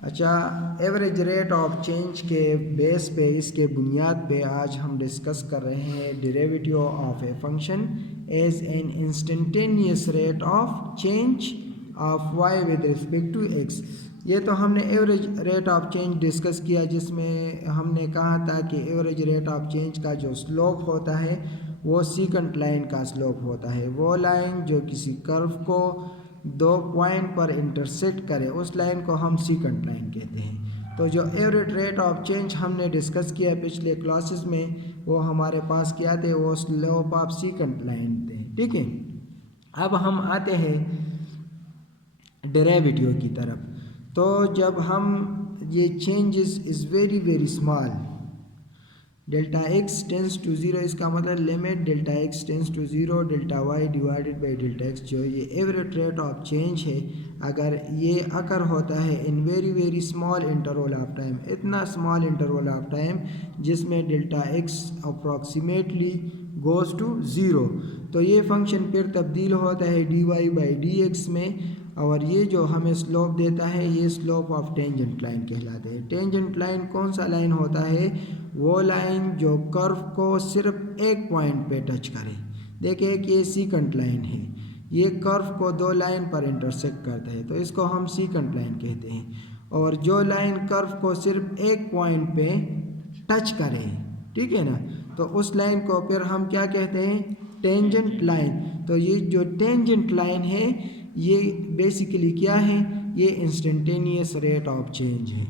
اچھا، average rate of change کے بیس پہ، اس کے بنیاد پہ آج ہم ڈسکس کر رہے ہیں derivative of a function as an instantaneous rate of change of Y with respect to X. یہ تو ہم نے average rate of change discuss کیا، جس میں ہم نے کہا تھا کہ ایوریج ریٹ آف چینج کا جو سلوپ ہوتا ہے وہ سیکنڈ لائن کا سلوپ ہوتا ہے۔ وہ لائن جو کسی کرو کو دو پوائنٹ پر انٹرسیکٹ کرے اس لائن کو ہم سیکنڈ لائن کہتے ہیں۔ تو جو ایوریج ریٹ آف چینج ہم نے ڈسکس کیا پچھلے کلاسز میں، وہ ہمارے پاس کیا تھے، وہ سلوپ آف سیکنڈ لائن تھے، ٹھیک ہے۔ اب ہم آتے ہیں ڈیریویٹیو کی طرف۔ تو جب ہم یہ changes is very very small, delta x tends to zero, اس کا مطلب limit delta x tends to zero delta y divided by delta x, جو یہ ایوریج ریٹ آف چینج ہے، اگر یہ اکر ہوتا ہے in very very small interval of time, اتنا اسمال انٹرول آف ٹائم جس میں delta x approximately goes to zero, تو یہ فنکشن پھر تبدیل ہوتا ہے d y by d x میں، اور یہ جو ہمیں سلوپ دیتا ہے یہ سلوپ آف ٹینجنٹ لائن کہلاتے ہیں۔ ٹینجنٹ لائن کون سا لائن ہوتا ہے؟ وہ لائن جو کرو کو صرف ایک پوائنٹ پہ ٹچ کرے۔ دیکھیں کہ یہ سیکنڈ لائن ہے، یہ کرو کو دو لائن پر انٹرسیکٹ کرتا ہے، تو اس کو ہم سیکنڈ لائن کہتے ہیں۔ اور جو لائن کرو کو صرف ایک پوائنٹ پہ ٹچ کرے، ٹھیک ہے نا، تو اس لائن کو پھر ہم کیا کہتے ہیں؟ Tangent line. تو یہ جو ٹینجنٹ لائن ہے یہ بیسیکلی کیا ہے؟ یہ انسٹنٹینیس ریٹ آف چینج ہے۔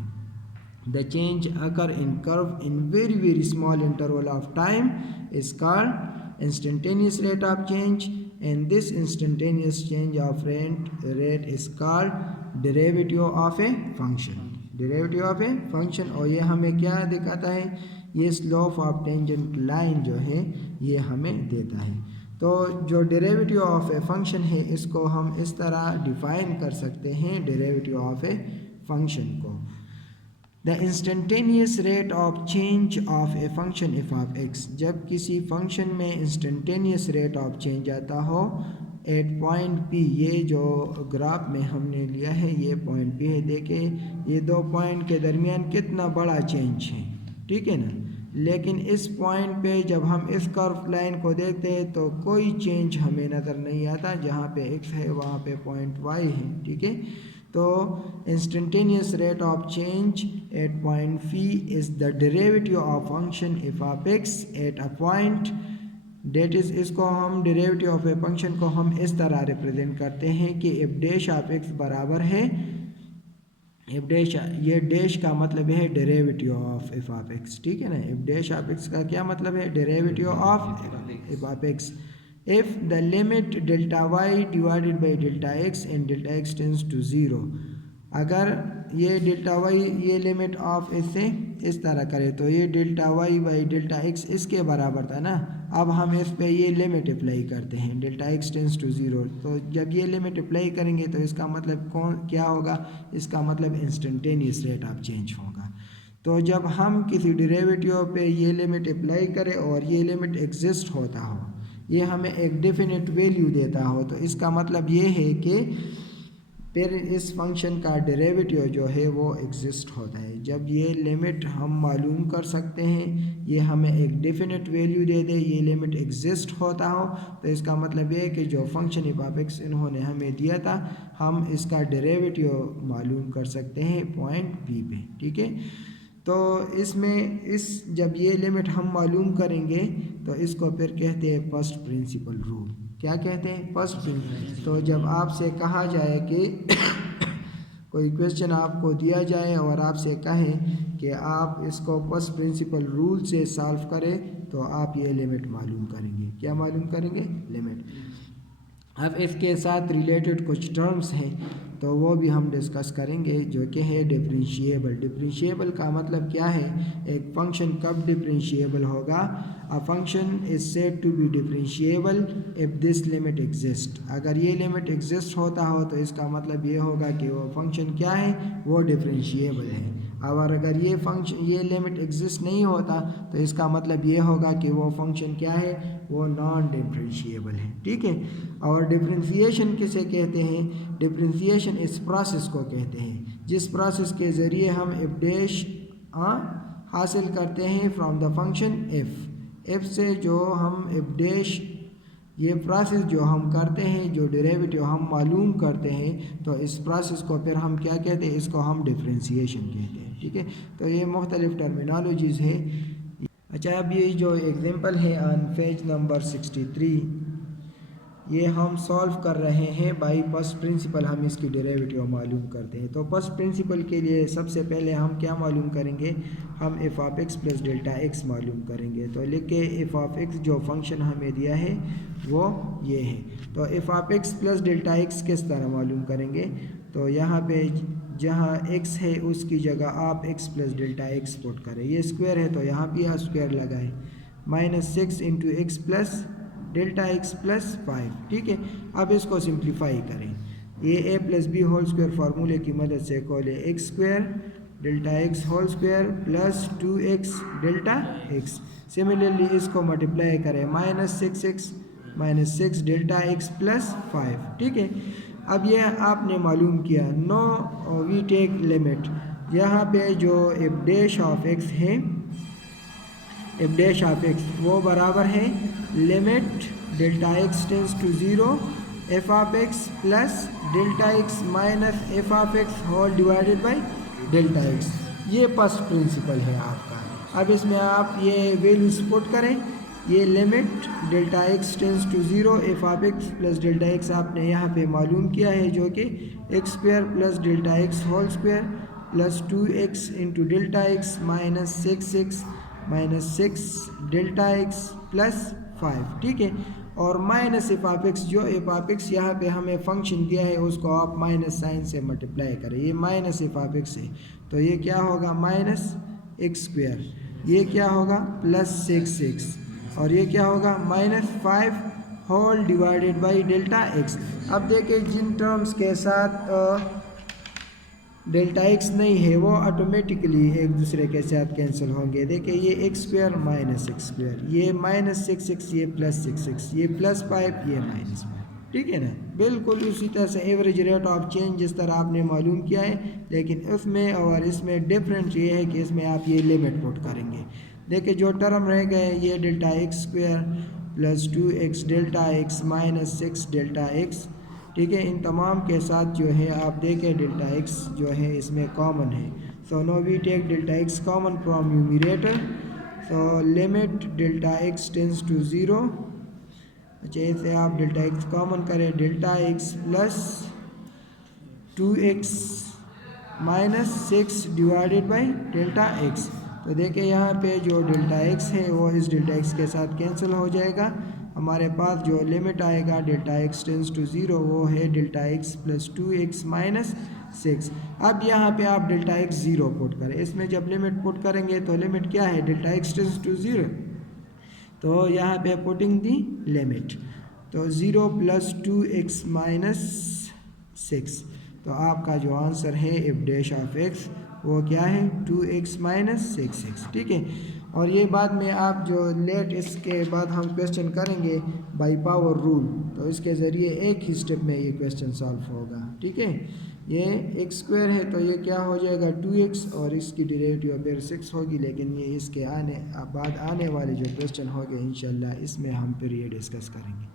The change occur in curve in very very small interval of time is called instantaneous rate of change, and this instantaneous change of rate is called derivative of a function. Derivative of a function، اور یہ ہمیں کیا دکھاتا ہے؟ یہ slope of tangent line جو ہے یہ ہمیں دیتا ہے۔ تو جو ڈیریویٹیو آف اے فنکشن ہے اس کو ہم اس طرح ڈیفائن کر سکتے ہیں ڈیریویٹیو آف اے فنکشن کو: The instantaneous rate of change of a function f of x، جب کسی فنکشن میں انسٹنٹینیس ریٹ آف چینج آتا ہو ایٹ پوائنٹ پی، یہ جو گراف میں ہم نے لیا ہے یہ پوائنٹ پی ہے، دیکھیں یہ دو پوائنٹ کے درمیان کتنا بڑا چینج ہے، ٹھیک ہے نا، لیکن اس پوائنٹ پہ جب ہم اس کرو لائن کو دیکھتے ہیں تو کوئی چینج ہمیں نظر نہیں آتا، جہاں پہ x ہے وہاں پہ پوائنٹ y ہے، ٹھیک ہے۔ تو instantaneous rate of change at point phi is the derivative of function f of x at a point، that is اس کو ہم derivative of a function کو ہم اس طرح ریپرزینٹ کرتے ہیں کہ f dash of x برابر ہے f dash، یہ ڈیش کا مطلب ہے derivative of f of x، ٹھیک ہے نا، f dash of x کا کیا مطلب ہے؟ Derivative of f of x if the limit delta y divided by delta x and delta x tends to zero، اگر یہ ڈیلٹا وائی یہ لمٹ آف اس سے اس طرح کرے تو یہ delta y by delta x اس کے برابر تھا نا، اب ہم اس پہ یہ لمٹ اپلائی کرتے ہیں delta x tends to zero, تو جب یہ لمٹ اپلائی کریں گے تو اس کا مطلب کیا ہوگا؟ اس کا مطلب انسٹنٹینیس ریٹ آف چینج ہوگا۔ تو جب ہم کسی ڈیریویٹیو پہ یہ لمٹ اپلائی کریں اور یہ لمٹ ایگزسٹ ہوتا ہو، یہ ہمیں ایک ڈیفینٹ ویلیو دیتا ہو، تو اس کا مطلب یہ ہے کہ پھر اس فنکشن کا ڈیریویٹیو جو ہے وہ ایگزسٹ ہوتا ہے۔ جب یہ لمٹ ہم معلوم کر سکتے ہیں، یہ ہمیں ایک ڈیفینٹ ویلیو دے دے، یہ لمٹ ایگزسٹ ہوتا ہو، تو اس کا مطلب یہ ہے کہ جو فنکشن f of x انہوں نے ہمیں دیا تھا ہم اس کا ڈیریویٹیو معلوم کر سکتے ہیں پوائنٹ p پہ، ٹھیک ہے۔ تو اس میں جب یہ لمٹ ہم معلوم کریں گے تو اس کو پھر کہتے ہیں فرسٹ پرنسپل رول۔ کیا کہتے ہیں؟ First principle. تو جب آپ سے کہا جائے کہ کوئی کویسچن آپ کو دیا جائے اور آپ سے کہیں کہ آپ اس کو فرسٹ پرنسپل رول سے سالو کریں، تو آپ یہ لمٹ معلوم کریں گے۔ کیا معلوم کریں گے؟ لمٹ۔ اب اس کے ساتھ ریلیٹڈ کچھ ٹرمز ہیں تو وہ بھی ہم ڈسکس کریں گے، جو کہ ہے ڈفرینشیبل۔ ڈفرینشیبل کا مطلب کیا ہے؟ ایک فنکشن کب ڈفرینشیبل ہوگا؟ A function is said to be differentiable if this limit exists۔ اگر یہ لمٹ ایگزسٹ ہوتا ہو تو اس کا مطلب یہ ہوگا کہ وہ فنکشن کیا ہے؟ وہ ڈفرینشیبل ہے۔ اور اگر یہ لمٹ ایگزسٹ نہیں ہوتا تو اس کا مطلب یہ ہوگا کہ وہ فنکشن کیا ہے؟ وہ نان ڈفرینشیبل ہے، ٹھیک ہے۔ اور ڈفرینسیشن کسے کہتے ہیں؟ ڈفرینسیشن اس پروسیس کو کہتے ہیں جس پروسیس کے ذریعے ہم ایف ڈیش حاصل کرتے ہیں فرام دا فنکشن ایف سے جو ہم ایف ڈیش یہ پروسیس جو ہم کرتے ہیں جو ڈیریویٹیو ہم معلوم کرتے ہیں تو اس پروسیس کو پھر ہم کیا کہتے ہیں؟ اس کو ہم ڈفرینسیشن کہتے ہیں. ٹھیک ہے، تو یہ مختلف ٹرمینالوجیز ہے. اچھا، اب یہ جو ایگزامپل ہے آن پیج نمبر 63 یہ ہم سولو کر رہے ہیں بائی فرسٹ پرنسپل. ہم اس کی ڈیریویٹیو معلوم کرتے ہیں. تو فرسٹ پرنسپل کے لیے سب سے پہلے ہم کیا معلوم کریں گے؟ ہم f of x plus delta x معلوم کریں گے. تو لکھے ایف آف ایکس جو فنکشن ہمیں دیا ہے وہ یہ ہے. تو f of x plus delta x کس طرح معلوم کریں گے؟ تو یہاں پہ جہاں ایکس ہے اس کی جگہ آپ x plus delta x put کریں. یہ اسکوائر ہے تو یہاں بھی اسکوائر لگائے. -6 into x plus delta x plus 5. ٹھیک ہے، اب اس کو سمپلیفائی کریں. یہ A plus B whole square فارمولے کی مدد سے کھولے x square delta x whole square plus 2x delta x. Similarly اس کو ملٹیپلائی کریں -6 ڈیلٹا ایکس پلس 5. ٹھیک ہے، اب یہ آپ نے معلوم کیا. Now we take limit. یہاں پہ جو ایف ڈیش آف ایکس ہے ایف ڈیش آف ایکس وہ برابر ہے limit delta x tends to 0 f of x plus delta x minus f of x whole divided by delta x. یہ first principle ہے آپ کا. اب اس میں آپ یہ ویلیوز پٹ کریں. یہ limit delta x tends to 0 f of x plus delta x آپ نے یہاں پہ معلوم کیا ہے جو کہ x square plus delta x whole square plus 2x into delta x -6 delta x plus 5. ٹھیک ہے، اور مائنس ایف آف ایکس جو ایف آف ایکس یہاں پہ ہمیں فنکشن دیا ہے اس کو آپ مائنس سائن سے ملٹیپلائی کریں. یہ مائنس ایف آف ایکس ہے تو یہ کیا ہوگا؟ -x square. یہ کیا ہوگا؟ +6x. اور یہ کیا ہوگا؟ -5 whole divided by delta x. اب دیکھیں جن ٹرمز کے ساتھ ڈیلٹا ایکس نہیں ہے وہ آٹومیٹکلی ایک دوسرے کے ساتھ کینسل ہوں گے. دیکھیں یہ x square minus x square, یہ -6x، یہ +6x، یہ +5، یہ -5. ٹھیک ہے نا، بالکل اسی طرح سے ایوریج ریٹ آف چینج جس طرح آپ نے معلوم کیا ہے، لیکن اس میں اور اس میں ڈفرینٹ یہ ہے کہ اس میں آپ یہ لمٹ پٹ کریں گے. دیکھیں جو ٹرم رہ گئے یہ delta x square plus 2x delta x -6 delta x. ٹھیک ہے، ان تمام کے ساتھ جو ہے آپ دیکھیں ڈیلٹا ایکس جو ہے اس میں کامن ہے. So now we take delta x common from numerator. So limit delta x tends to 0. اچھا، اسے آپ ڈیلٹا ایکس کامن کریں. Delta x plus 2x -6 divided by delta x. تو دیکھیں یہاں پہ جو ڈیلٹا ایکس ہے وہ اس ڈیلٹا ایکس کے ساتھ کینسل ہو جائے گا. ہمارے پاس جو لمٹ آئے گا ڈیلٹا ایکس ٹینس ٹو 0 وہ ہے ڈیلٹا ایکس پلس 2x -6. اب یہاں پہ آپ ڈیلٹا ایکس 0 پٹ کریں. اس میں جب لمٹ پٹ کریں گے تو لمٹ کیا ہے؟ Delta x tends to 0. تو یہاں پہ پٹنگ دی لمٹ تو 0 پلس 2x -6. تو آپ کا جو آنسر ہے ایف ڈیش آف ایکس وہ کیا ہے؟ 2x -6x. ٹھیک ہے، اور یہ بعد میں آپ جو لیٹ اس کے بعد ہم کویسچن کریں گے بائی پاور رول، تو اس کے ذریعے ایک ہی اسٹیپ میں یہ کویسچن سالو ہوگا. ٹھیک ہے، یہ ایکس اسکوائر ہے تو یہ کیا ہو جائے گا؟ 2x، اور اس کی ڈیریویٹیو پھر 6 ہوگی. لیکن یہ اس کے بعد آنے والے جو کویسچن ہوگے انشاءاللہ اس میں ہم پھر یہ ڈسکس کریں گے.